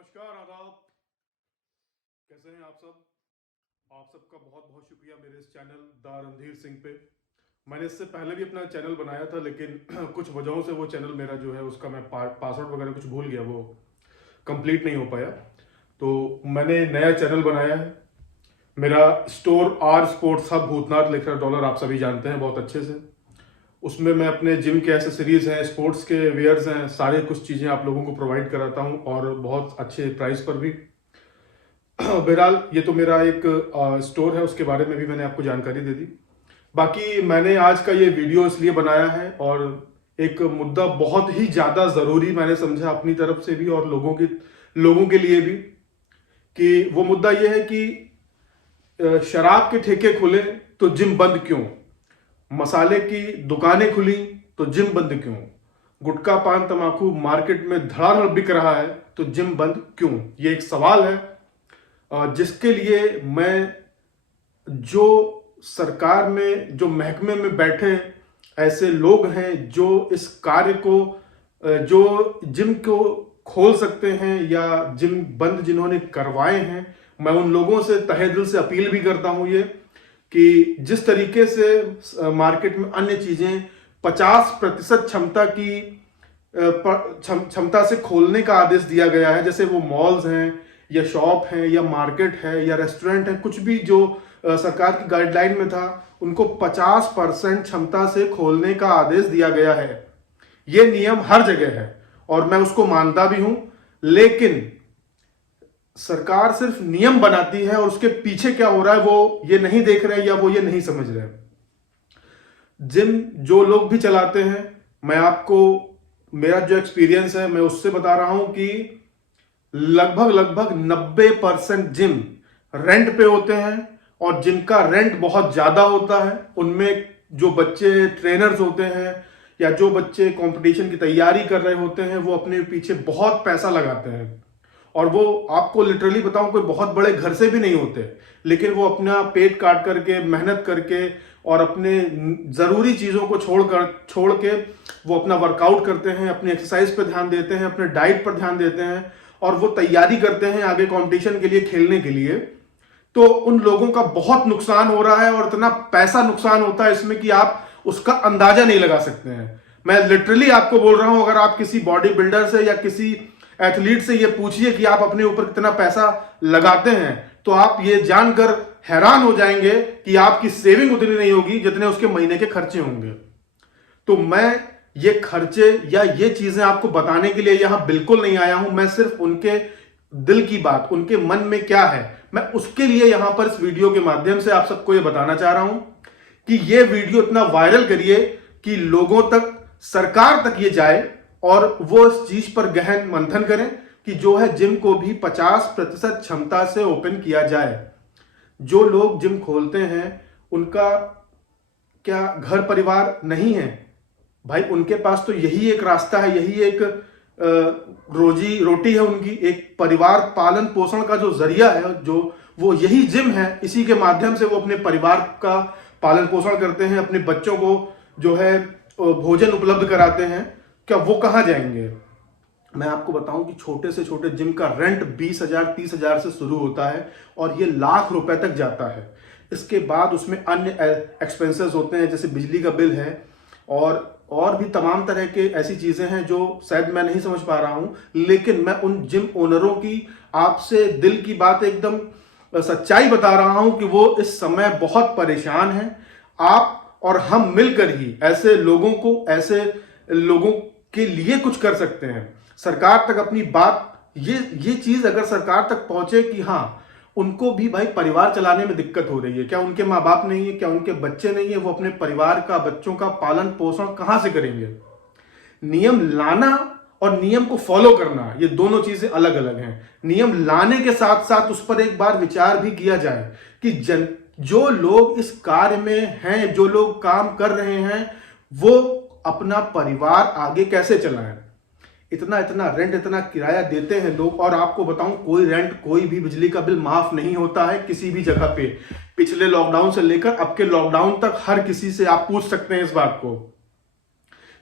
नमस्कार, आदाब। कैसे हैं आप सब? आप सबका बहुत बहुत शुक्रिया मेरे इस चैनल द रणधीर सिंह पे। मैंने इससे पहले भी अपना चैनल बनाया था, लेकिन कुछ वजहों से वो चैनल मेरा जो है उसका मैं पासवर्ड वगैरह कुछ भूल गया, वो कंप्लीट नहीं हो पाया। तो मैंने नया चैनल बनाया है। मेरा store R sports hub Bhutnath लिख रहा डॉलर, आप सभी जानते हैं बहुत अच्छे से। उसमें मैं अपने जिम के एक्सेसरीज हैं, स्पोर्ट्स के वेयर्स हैं, सारे कुछ चीज़ें आप लोगों को प्रोवाइड कराता हूं और बहुत अच्छे प्राइस पर भी। बहरहाल ये तो मेरा एक स्टोर है, उसके बारे में भी मैंने आपको जानकारी दे दी। बाकी मैंने आज का ये वीडियो इसलिए बनाया है और एक मुद्दा बहुत ही ज़्यादा ज़रूरी मैंने समझा अपनी तरफ से भी और लोगों के लिए भी, कि वो मुद्दा ये है कि शराब के ठेके खुले तो जिम बंद क्यों, मसाले की दुकानें खुली तो जिम बंद क्यों, गुटखा पान तंबाकू मार्केट में धड़ाधड़ बिक रहा है तो जिम बंद क्यों। ये एक सवाल है जिसके लिए मैं जो सरकार में जो महकमे में बैठे ऐसे लोग हैं जो इस कार्य को जो जिम को खोल सकते हैं या जिम बंद जिन्होंने करवाए हैं, मैं उन लोगों से तहे दिल से अपील भी करता हूं ये कि जिस तरीके से मार्केट में अन्य चीजें 50% क्षमता की क्षमता से खोलने का आदेश दिया गया है, जैसे वो मॉल्स हैं या शॉप हैं या मार्केट है या रेस्टोरेंट है, कुछ भी जो सरकार की गाइडलाइन में था उनको 50% क्षमता से खोलने का आदेश दिया गया है। ये नियम हर जगह है और मैं उसको मानता भी हूं, लेकिन सरकार सिर्फ नियम बनाती है और उसके पीछे क्या हो रहा है वो ये नहीं देख रहे या वो ये नहीं समझ रहे। जिम जो लोग भी चलाते हैं, मैं आपको मेरा जो एक्सपीरियंस है मैं उससे बता रहा हूं कि लगभग 90% जिम रेंट पे होते हैं और जिनका रेंट बहुत ज्यादा होता है उनमें जो बच्चे ट्रेनर्स होते हैं या जो बच्चे कंपटीशन की तैयारी कर रहे होते हैं वो अपने पीछे बहुत पैसा लगाते हैं और वो आपको लिटरली बताऊं कोई बहुत बड़े घर से भी नहीं होते, लेकिन वो अपना पेट काट करके मेहनत करके और अपने जरूरी चीजों को छोड़ के वो अपना वर्कआउट करते हैं, अपनी एक्सरसाइज पर ध्यान देते हैं, अपने डाइट पर ध्यान देते हैं और वो तैयारी करते हैं आगे कंपटीशन के लिए, खेलने के लिए। तो उन लोगों का बहुत नुकसान हो रहा है और इतना पैसा नुकसान होता है इसमें कि आप उसका अंदाजा नहीं लगा सकते हैं। मैं लिटरली आपको बोल रहा हूं, अगर आप किसी बॉडी बिल्डर से या किसी एथलीट से ये पूछिए कि आप अपने ऊपर कितना पैसा लगाते हैं तो आप ये जानकर हैरान हो जाएंगे कि आपकी सेविंग उतनी नहीं होगी जितने उसके महीने के खर्चे होंगे। तो मैं ये खर्चे या ये चीजें आपको बताने के लिए यहां बिल्कुल नहीं आया हूं। मैं सिर्फ उनके दिल की बात, उनके मन में क्या है, मैं उसके लिए यहां पर इस वीडियो के माध्यम से आप सबको ये बताना चाह रहा हूं कि ये वीडियो इतना वायरल करिए कि लोगों तक, सरकार तक ये जाए और वो इस चीज पर गहन मंथन करें कि जो है जिम को भी 50% क्षमता से ओपन किया जाए। जो लोग जिम खोलते हैं उनका क्या घर परिवार नहीं है भाई, उनके पास तो यही एक रास्ता है, यही एक रोजी रोटी है उनकी, एक परिवार पालन पोषण का जो जरिया है जो वो यही जिम है। इसी के माध्यम से वो अपने परिवार का पालन पोषण करते हैं, अपने बच्चों को जो है भोजन उपलब्ध कराते हैं। क्या वो कहां जाएंगे? मैं आपको बताऊं कि छोटे से छोटे जिम का रेंट 20,000 30,000 से शुरू होता है और ये लाख रुपए तक जाता है। इसके बाद उसमें अन्य एक्सपेंसेस होते हैं, जैसे बिजली का बिल है और भी तमाम तरह के ऐसी चीजें हैं जो शायद मैं नहीं समझ पा रहा हूं, लेकिन मैं उन जिम ओनरों की आपसे दिल की बात एकदम सच्चाई बता रहा हूं कि वो इस समय बहुत परेशान हैं। आप और हम मिलकर ही ऐसे लोगों के लिए कुछ कर सकते हैं। सरकार तक अपनी बात, ये चीज अगर सरकार तक पहुंचे कि हाँ उनको भी भाई परिवार चलाने में दिक्कत हो रही है, क्या उनके माँ बाप नहीं है, क्या उनके बच्चे नहीं है, वो अपने परिवार का, बच्चों का पालन पोषण कहां से करेंगे? नियम लाना और नियम को फॉलो करना, ये दोनों चीजें अलग अलग हैं। नियम लाने के साथ साथ उस पर एक बार विचार भी किया जाए कि जो लोग इस कार्य में हैं, जो लोग काम कर रहे हैं, वो अपना परिवार आगे कैसे चलाएं। इतना रेंट, इतना किराया देते हैं लोग, और आपको बताऊं कोई रेंट, कोई भी बिजली का बिल माफ नहीं होता है किसी भी जगह पे। पिछले लॉकडाउन से लेकर अब के लॉकडाउन तक हर किसी से आप पूछ सकते हैं इस बात को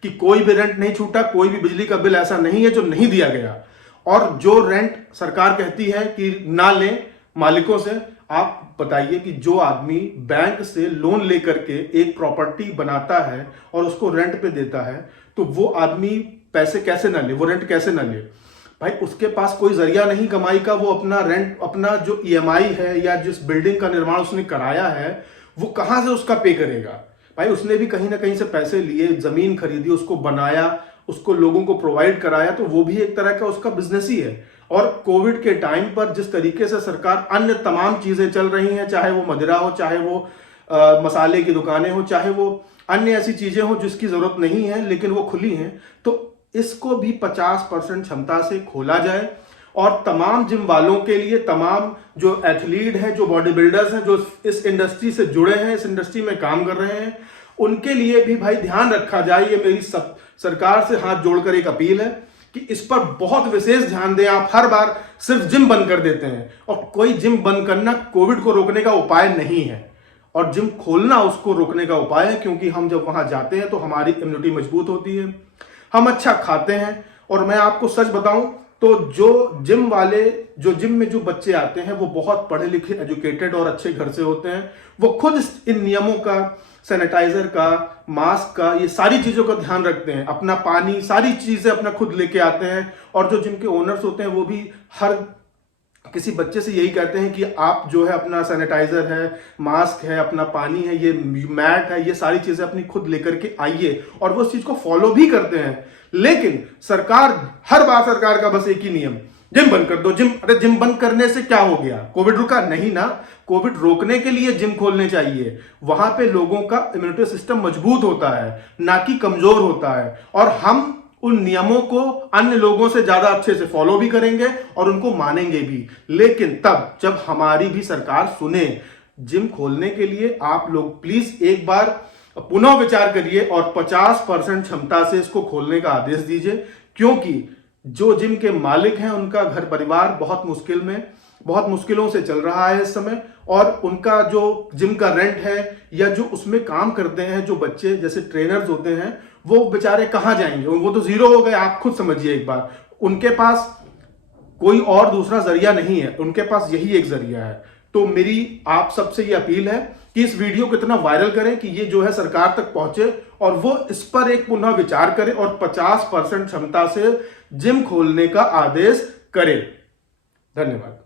कि कोई भी रेंट नहीं छूटा, कोई भी बिजली का बिल ऐसा नहीं है जो नहीं दिया गया। और जो रेंट सरकार कहती है कि ना लें मालिकों से, आप बताइए कि जो आदमी बैंक से लोन लेकर के एक प्रॉपर्टी बनाता है और उसको रेंट पे देता है, तो वो आदमी पैसे कैसे ना ले, वो रेंट कैसे ना ले? भाई उसके पास कोई जरिया नहीं कमाई का, वो अपना रेंट, अपना जो ईएमआई है या जिस बिल्डिंग का निर्माण उसने कराया है, वो कहां से उसका पे करेगा? भाई उसने भी कहीं ना कहीं से पैसे लिए, जमीन खरीदी, उसको बनाया, उसको लोगों को प्रोवाइड कराया, तो वो भी एक तरह का उसका बिजनेस ही है। और कोविड के टाइम पर जिस तरीके से सरकार अन्य तमाम चीजें चल रही हैं, चाहे वो मदिरा हो, चाहे वो मसाले की दुकानें हो, चाहे वो अन्य ऐसी चीजें हो जिसकी जरूरत नहीं है लेकिन वो खुली हैं, तो इसको भी 50% क्षमता से खोला जाए और तमाम जिम वालों के लिए, तमाम जो एथलीट हैं, जो बॉडी बिल्डर्स हैं, जो इस इंडस्ट्री से जुड़े हैं, इस इंडस्ट्री में काम कर रहे हैं, उनके लिए भी भाई ध्यान रखा जाए। ये मेरी सरकार से हाथ जोड़कर एक अपील है कि इस पर बहुत विशेष ध्यान दें। आप हर बार सिर्फ जिम बंद कर देते हैं, और कोई जिम बंद करना कोविड को रोकने का उपाय नहीं है, और जिम खोलना उसको रोकने का उपाय है, क्योंकि हम जब वहां जाते हैं तो हमारी इम्यूनिटी मजबूत होती है, हम अच्छा खाते हैं। और मैं आपको सच बताऊं तो जो जिम में जो बच्चे आते हैं वो बहुत पढ़े लिखे, एजुकेटेड और अच्छे घर से होते हैं। वो खुद इन नियमों का, सैनिटाइजर का, मास्क का, ये सारी चीजों का ध्यान रखते हैं, अपना पानी, सारी चीजें अपना खुद लेके आते हैं। और जो जिम के ओनर्स होते हैं वो भी हर किसी बच्चे से यही कहते हैं कि आप जो है अपना सैनिटाइजर है, मास्क है, अपना पानी है, ये मैट है, ये सारी चीजें अपनी खुद लेकर के आइए, और वो इस चीज को फॉलो भी करते हैं। लेकिन हर बार सरकार का बस एक ही नियम, जिम बंद कर दो। अरे जिम बंद करने से क्या हो गया? कोविड रुका? नहीं ना। कोविड रोकने के लिए जिम खोलने चाहिए, वहां पे लोगों का इम्यूनिटी सिस्टम मजबूत होता है, ना कि कमजोर होता है। और हम उन नियमों को अन्य लोगों से ज्यादा अच्छे से फॉलो भी करेंगे और उनको मानेंगे भी, लेकिन तब जब हमारी भी सरकार सुने। जिम खोलने के लिए आप लोग प्लीज एक बार पुनः विचार करिए और 50% क्षमता से इसको खोलने का आदेश दीजिए, क्योंकि जो जिम के मालिक हैं उनका घर परिवार बहुत मुश्किलों से चल रहा है इस समय, और उनका जो जिम का रेंट है या जो उसमें काम करते हैं जो बच्चे, जैसे ट्रेनर्स होते हैं, वो बेचारे कहां जाएंगे? वो तो जीरो हो गए। आप खुद समझिए एक बार, उनके पास कोई और दूसरा जरिया नहीं है, उनके पास यही एक जरिया है। तो मेरी आप सबसे ये अपील है कि इस वीडियो को इतना वायरल करें कि ये जो है सरकार तक पहुंचे और वो इस पर एक पुनः विचार करे और 50% क्षमता से जिम खोलने का आदेश करे। धन्यवाद।